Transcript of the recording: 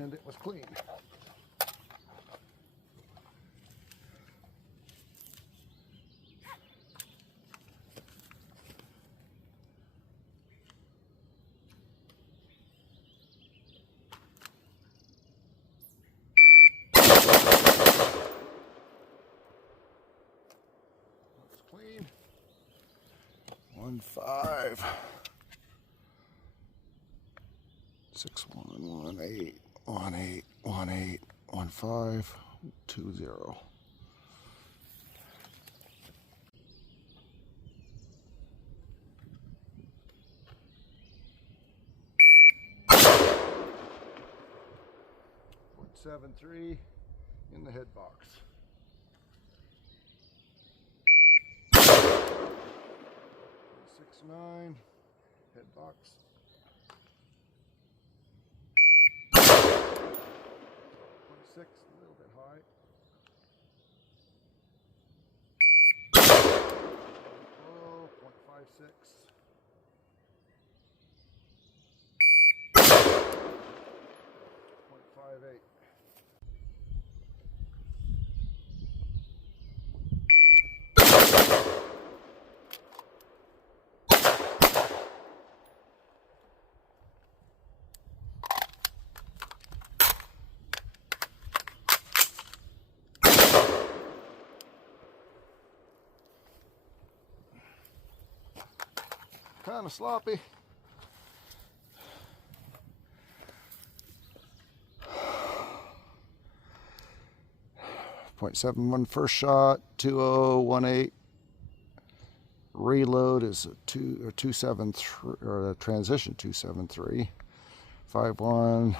and it was clean. Clean. 1-5. 6-1, 1-8, 1-8, 1-5, 2-0. .73 in the head box. 6-9 head box. 6, a little bit high. 0.56. 0.58. Kind of sloppy. .71 first shot, 2018. Reload is a 273 or a transition 273. 5-1.